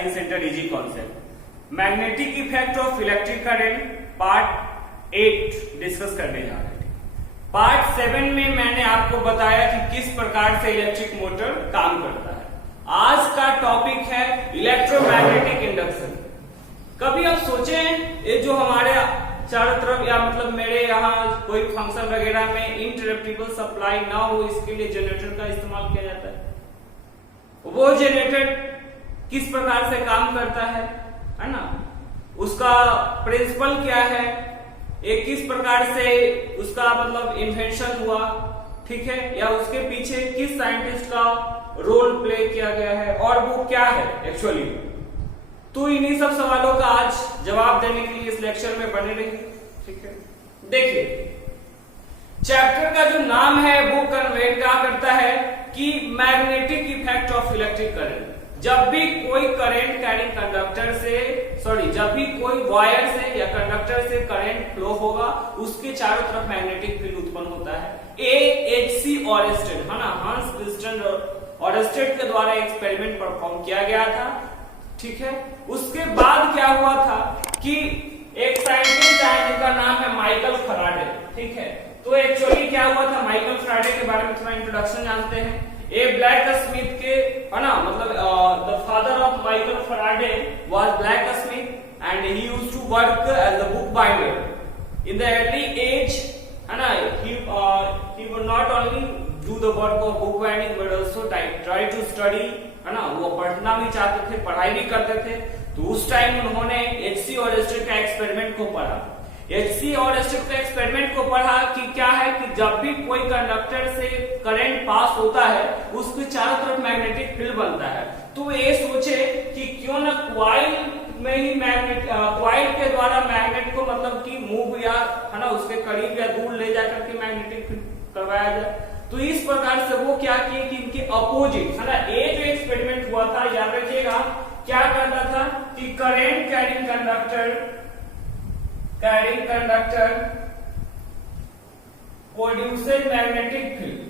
Science centre easy concept. Magnetic effect of electric current part 8 discuss करने जा रहे हैं। पार्ट 7 में मैंने आपको बताया कि किस प्रकार से इलेक्ट्रिक मोटर काम करता है। आज का टॉपिक है इलेक्ट्रोमैग्नेटिक इंडक्शन। कभी आप सोचे ये जो हमारे चारों तरफ या मतलब मेरे यहाँ कोई फंक्शन वगैरह में इंटरप्टेबल सप्लाई ना हो, इसके लिए जनरेटर का इस्तेमाल किया जाता है। वो जनरेटर किस प्रकार से काम करता है ना, उसका प्रिंसिपल क्या है, एक किस प्रकार से उसका मतलब इन्वेंशन हुआ, ठीक है, या उसके पीछे किस साइंटिस्ट का रोल प्ले किया गया है और वो क्या है एक्चुअली। तो इन्हीं सब सवालों का आज जवाब देने के लिए इस लेक्चर में बने रहिए, ठीक है। देखिए चैप्टर का जो नाम है वो कन्वे क्या करता है कि magnetic effect of electric current. जब भी कोई करंट कैरिंग कंडक्टर से जब भी कोई वायर से या कंडक्टर से करंट फ्लो होगा, उसके चारों तरफ मैग्नेटिक फील्ड उत्पन्न होता है। एच.सी. ऑरेस्टेड है ना, हंस क्रिस्टियन ऑरेस्टेड के द्वारा एक्सपेरिमेंट परफॉर्म किया गया था, ठीक है। उसके बाद क्या हुआ था कि एक साइंटिस्ट है जिनका नाम है माइकल फैराडे, ठीक है। तो एक्चुअली क्या हुआ था, माइकल फैराडे के बारे में थोड़ा इंट्रोडक्शन जानते हैं। ए ब्लैक स्मिथ के है ना, मतलब the father of Michael Faraday was blacksmith and he used to work as a bookbinder in the early age, है ना। he would not only do the work of book binding but also try to study, है ना। वो पढ़ना भी चाहते थे, पढ़ाई भी करते थे। तो उस टाइम उन्होंने एच.सी. ऑरेस्टेड का एक्सपेरिमेंट को पढ़ा। एच.सी. ऑरेस्टेड का एक्सपेरिमेंट को पढ़ा कि क्या है कि जब भी कोई कंडक्टर से करंट पास होता है उसके चारों तरफ मैग्नेटिक फील्ड बनता है। तो ये सोचे कि क्यों ना क्वाइल में ही क्वाइल के द्वारा मैग्नेट को मतलब कि मूव या है ना उसके करीब या दूर ले जाकर के मैग्नेटिक फील्ड करवाया जाए। तो इस प्रकार से वो क्या किए कि इनके अपोजिट है ना, ये जो एक्सपेरिमेंट हुआ था याद रखिएगा, क्या करता था कि current carrying conductor produces magnetic field,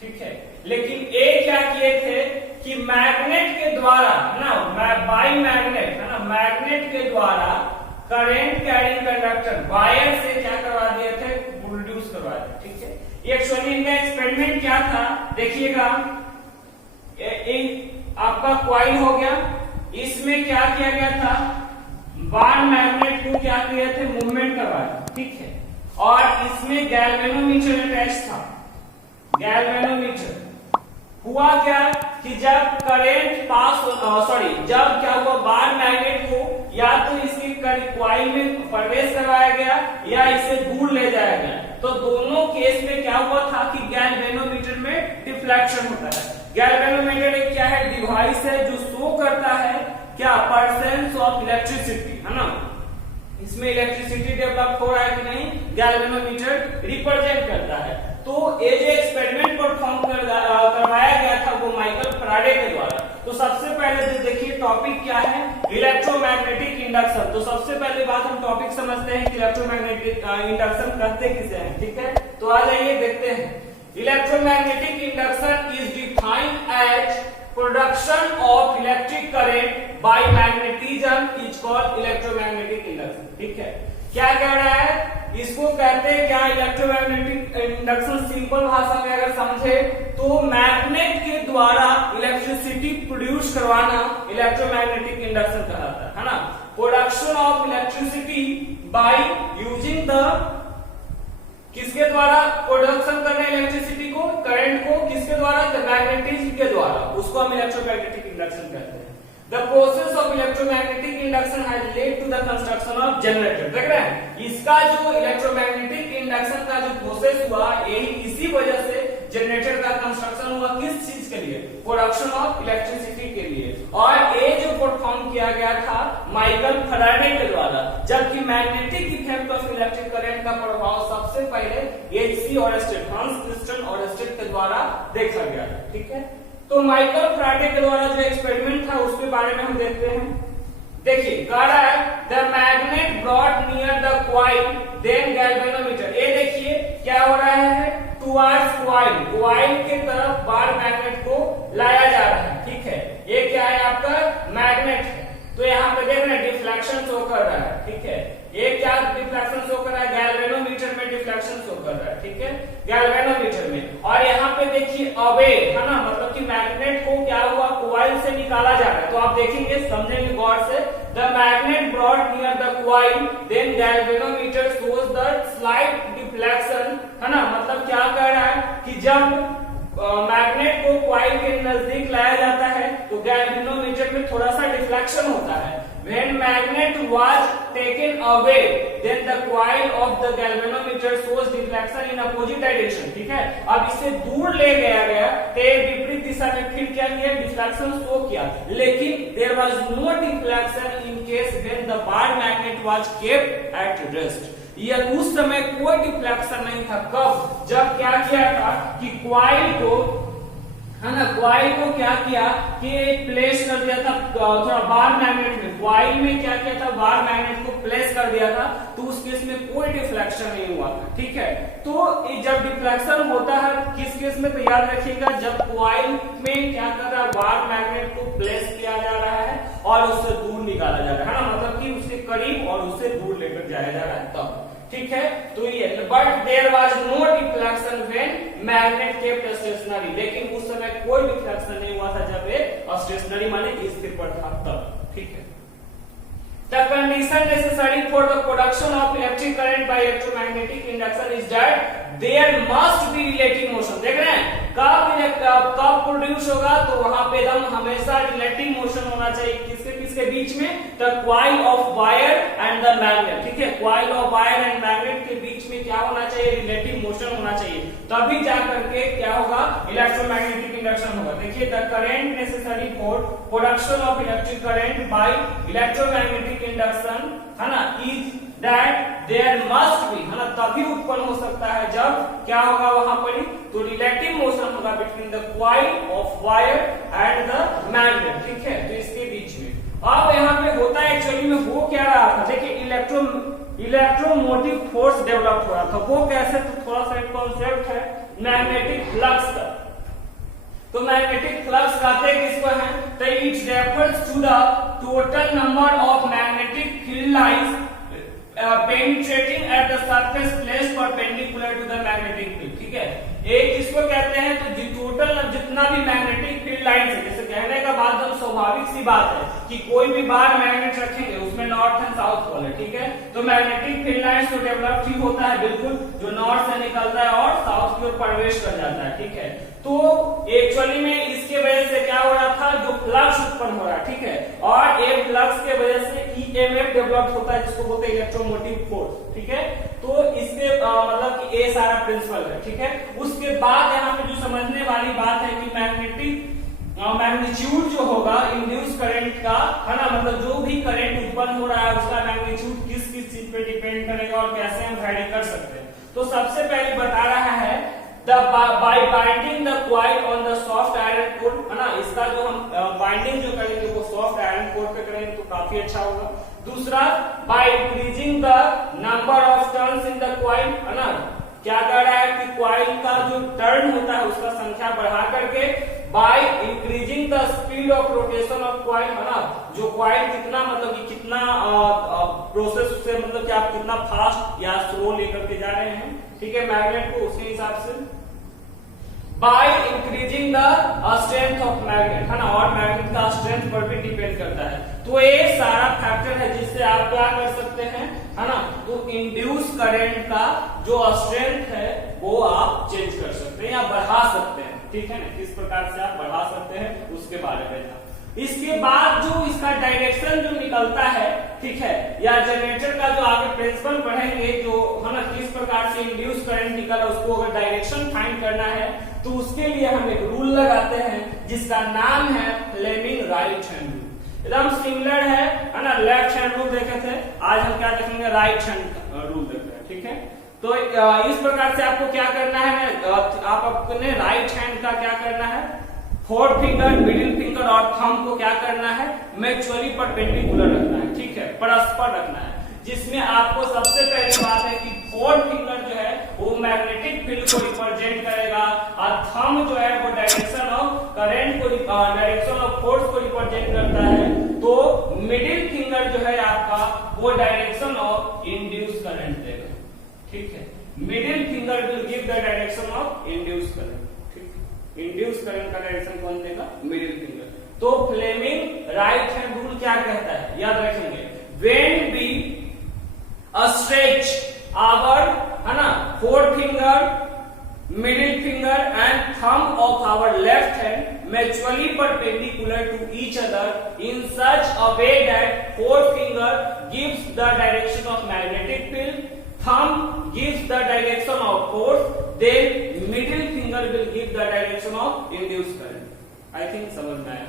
ठीक है। लेकिन ये क्या किए थे कि मैग्नेट के द्वारा ना, बाई मैग्नेट है ना, मैग्नेट के द्वारा करंट कैरिंग कंडक्टर वायर से क्या करवा दिए थे, प्रोड्यूस करवा दिए, ठीक है। एक्चुअली इनका एक्सपेरिमेंट क्या था देखिएगा, आपका कॉइल हो गया, इसमें क्या किया गया था, बार मैग्नेट को क्या किए थे, मूवमेंट करवाया, ठीक है। और इसमें गैल्वेनोमीटर अटैच था। गैल्वेनोमीटर हुआ क्या कि जब करंट पास जब क्या हुआ, बार मैग्नेट को या तो इसकी कॉइल में प्रवेश करवाया गया या इसे दूर ले जाया गया। तो दोनों केस में क्या हुआ था कि गैल्वेनोमीटर में डिफ्लेक्शन होता है। गैल्वेनोमीटर एक क्या है, डिवाइस है जो शो करता है क्या, परसेंस ऑफ इलेक्ट्रिसिटी, है ना। इसमें इलेक्ट्रिसिटी डेवलप हो रहा है कि नहीं, गैल्वेनोमीटर रिप्रेजेंट करता है। तो ये जो एक्सपेरिमेंट परफॉर्म करवाया गया था वो माइकल फैराडे के द्वारा। तो सबसे पहले जो देखिए टॉपिक क्या है, इलेक्ट्रोमैग्नेटिक इंडक्शन। तो सबसे पहले बात हम टॉपिक समझते हैं कि इलेक्ट्रोमैग्नेटिक इंडक्शन करते किसे हैं, ठीक है। तो आ जाइए देखते हैं। Electromagnetic induction is defined as production of electric current by magnetism is called electromagnetic induction, ठीक है। क्या कह रहा है, इसको कहते हैं क्या, इलेक्ट्रोमैग्नेटिक इंडक्शन। सिंपल भाषा में अगर समझे तो मैग्नेट के द्वारा इलेक्ट्रिसिटी प्रोड्यूस करवाना इलेक्ट्रोमैग्नेटिक इंडक्शन कहलाता है ना। Production of electricity by using the, किसके द्वारा प्रोडक्शन करना इलेक्ट्रिसिटी को, करंट को, किसके द्वारा, मैग्नेटिज्म के द्वारा, उसको हम इलेक्ट्रोमैग्नेटिक इंडक्शन कहते हैं। The process of electromagnetic induction has led to the construction of generator। देख रहे हैं, इसका जो इलेक्ट्रोमैग्नेटिक इंडक्शन का जो प्रोसेस हुआ, यही इसी वजह से जनरेटर का कंस्ट्रक्शन हुआ। किस चीज के लिए, प्रोडक्शन ऑफ इलेक्ट्रिसिटी के लिए। और ये जो परफॉर्म किया गया था माइकल फैराडे के द्वारा, जबकि magnetic effect of electric current का प्रभाव सबसे पहले एच.सी. ऑरेस्टेड, हंस क्रिस्टियन ऑरेस्टेड के द्वारा देखा गया, ठीक है। तो माइकल फैराडे के द्वारा जो एक्सपेरिमेंट था उसके बारे में हम देखते हैं। देखिए कह रहा है the magnet brought near the coil then galvanometer. ये देखिए क्या हो रहा है, टुवर्ड्स कॉइल, कॉइल के तरफ बार मैग्नेट को लाया जा रहा है, ठीक है। ये क्या है आपका मैग्नेट है। तो यहाँ पे देख रहे हैं डिफ्लेक्शन शो कर रहा है, ठीक है। ये क्या डिफ्लेक्शन शो कर रहा है, गैल्वेनोमीटर में डिफ्लेक्शन शो कर रहा है, ठीक है, गैल्वेनोमीटर में। और यहाँ पे देखिए अवे है ना, मतलब कि मैग्नेट को क्या हुआ, कॉइल से निकाला जा रहा है। तो आप देखेंगे, समझेंगे गौर से, the magnet brought near the coil, then galvanometer shows the slight deflection, है ना। मतलब क्या कर रहा है कि जब मैग्नेट को कॉइल के नजदीक लाया जाता है तो गैल्वेनोमीटर में थोड़ा सा डिफ्लेक्शन होता है। When magnet was taken away, then the coil of the galvanometer shows deflection in opposite direction, ठीक है। अब इसे दूर ले गया तो विपरीत दिशा में फिर क्या किया, डिफ्लेक्शन शो किया। लेकिन there was no deflection in case when the bar magnet was kept at rest। ये उस समय कोई डिफ्लेक्शन नहीं था। कब, जब क्या किया था कि कॉइल को, है ना, कॉइल को क्या किया कि प्लेस कर दिया था थोड़ा बार मैग्नेट में, कॉइल में क्या किया था, बार मैग्नेट को प्लेस कर दिया था। तो उस केस में कोई डिफ्लेक्शन नहीं हुआ था, ठीक है। तो जब डिफ्लेक्शन होता है किस केस में, तो याद रखिएगा जब कॉइल में क्या कर रहा है, बार मैग्नेट को प्लेस किया जा रहा है और उससे दूर निकाला जा रहा है ना, मतलब कि उसके करीब और उससे दूर लेकर जाया जा रहा है तब, ठीक है। तो ये but there was no deflection when magnet kept stationary, लेकिन उस समय कोई डिफ्लेक्शन नहीं हुआ था जब ये स्टेशनरी माने स्थिर पर था तब, ठीक है। The condition necessary for the production of electric current by electromagnetic induction is that there must be relative motion। देख रहे हैं कब प्रोड्यूस होगा, तो वहां पे एकदम हमेशा रिलेटिव मोशन होना चाहिए। किसके बीच में, the coil of wire and the magnet, ठीक है। Coil of wire and magnet के बीच में क्या होना चाहिए, रिलेटिव मोशन होना चाहिए, तभी जाकर के क्या होगा, इलेक्ट्रोमैग्नेटिक इंडक्शन होगा। देखिए the current necessary for production of electric current by electromagnetic induction, है ना, is that there must be, है ना, तभी उत्पन्न हो सकता है जब क्या होगा वहां पर, तो रिलेटिव मोशन होगा between the coil of wire and the magnet, ठीक है। तो इसके बीच में अब यहाँ पे होता है, एक्चुअली में हो क्या रहा था, देखिए इलेक्ट्रोमोटिव फोर्स डेवलप हो रहा था। वो कैसे, तो थोड़ा सा एक कॉन्सेप्ट है मैग्नेटिक फ्लक्स का। तो मैग्नेटिक फ्लक्स कहते हैं किसको है, तो it refers to the total number of magnetic field lines penetrating at the surface place perpendicular to the magnetic field, ठीक है। एक किसको कहते हैं, तो टोटल जितना भी मैग्नेटिक फील्ड लाइन है, जैसे कहने का बात तो स्वाभाविक सी बात है कि कोई भी बार मैग्नेट रखेंगे उसमें नॉर्थ एंड साउथ पोल है, ठीक है। तो मैग्नेटिक फील्ड लाइन तो डेवलप ठीक होता है बिल्कुल, जो नॉर्थ से निकलता है और साउथ की ओर प्रवेश कर जाता है, ठीक है। तो एक्चुअली में इसके वजह से क्या हो रहा था, जो फ्लक्स उत्पन्न हो रहा है, ठीक है, और एक फ्लक्स के वजह से ईएमएफ डेवलप होता है जिसको बोलते हैं इलेक्ट्रोमोटिव फोर्स, ठीक है। तो इसके मतलब कि ये सारा प्रिंसिपल है, ठीक है। उसके बाद यहाँ पे जो समझने वाली बात है कि मैग्नीट्यूड जो होगा इंड्यूस करंट का, है ना, मतलब जो भी करंट उत्पन्न हो रहा है उसका मैग्नीट्यूड किस किस चीज पे डिपेंड करेगा और कैसे हम वैरी कर सकते हैं। तो सबसे पहले बता रहा है by binding the coil on the soft iron core, है ना, इसका जो हम बाइंडिंग जो करेंगे वो सॉफ्ट आयरन कोर पे करेंगे तो काफी अच्छा होगा। दूसरा by increasing the number of turns in the coil, है ना, क्या कर रहा है कि कॉइल का जो टर्न होता है उसका संख्या बढ़ा करके by increasing the speed of rotation of coil, है ना, जो कॉइल कितना मतलब कि कितना प्रोसेस से मतलब कि आप कितना फास्ट या स्लो लेकर के जा रहे हैं, ठीक है, मैग्नेट को, उसके हिसाब से by increasing the strength of magnet, है ना, और मैग्नेट का स्ट्रेंथ पर भी डिपेंड करता है। तो ये सारा फैक्टर है जिससे आप क्या कर सकते हैं, है ना, तो इंड्यूस करंट का जो स्ट्रेंथ है वो आप चेंज कर सकते हैं या बढ़ा सकते हैं, ठीक है ना, किस प्रकार से आप बढ़ा सकते हैं उसके बारे में था। इसके बाद जो इसका डायरेक्शन जो निकलता है, ठीक है, या जनरेटर का जो आगे प्रिंसिपल पढ़ेंगे जो, है ना, किस प्रकार से इंड्यूस करंट निकला उसको अगर डायरेक्शन फाइंड करना है तो उसके लिए हम एक रूल लगाते हैं जिसका नाम है फ्लेमिंग राइट हैंड रूल। एकदम सिमिलर है ना, लेफ्ट हैंड रूल देखे थे, आज हम क्या देखेंगे, राइट हैंड रूल देख रहे हैं, ठीक है। तो इस प्रकार से आपको क्या करना है, आप अपने राइट हैंड का क्या करना है, फोर्थ फिंगर, मिडिल फिंगर और थंब को क्या करना है, म्यूचुअली परपेंडिकुलर रखना है, ठीक है, परस्पर रखना है। जिसमें आपको सबसे पहली बात है कि फोर्थ फिंगर जो है वो मैग्नेटिक फील्ड को रिप्रेजेंट करेगा और थंब जो है वो डायरेक्शन ऑफ करंट को डायरेक्शन ऑफ फोर्स को रिप्रेजेंट करता है। तो मिडिल फिंगर जो है आपका वो डायरेक्शन ऑफ इंड्यूस करंट देगा। ठीक है, middle finger will give the direction of induce current. ठीक है, इंड्यूस करंट का डायरेक्शन कौन देगा? Middle finger. तो फ्लेमिंग राइट हैंड रूल क्या कहता है, याद रखेंगे, व्हेन वी stretch our है ना fourth finger, middle finger and thumb of our left hand mutually perpendicular to each other in such a way that fourth finger gives the direction of magnetic field, thumb gives the direction of force, then middle finger will give the direction of induced current. I think समझ में आया।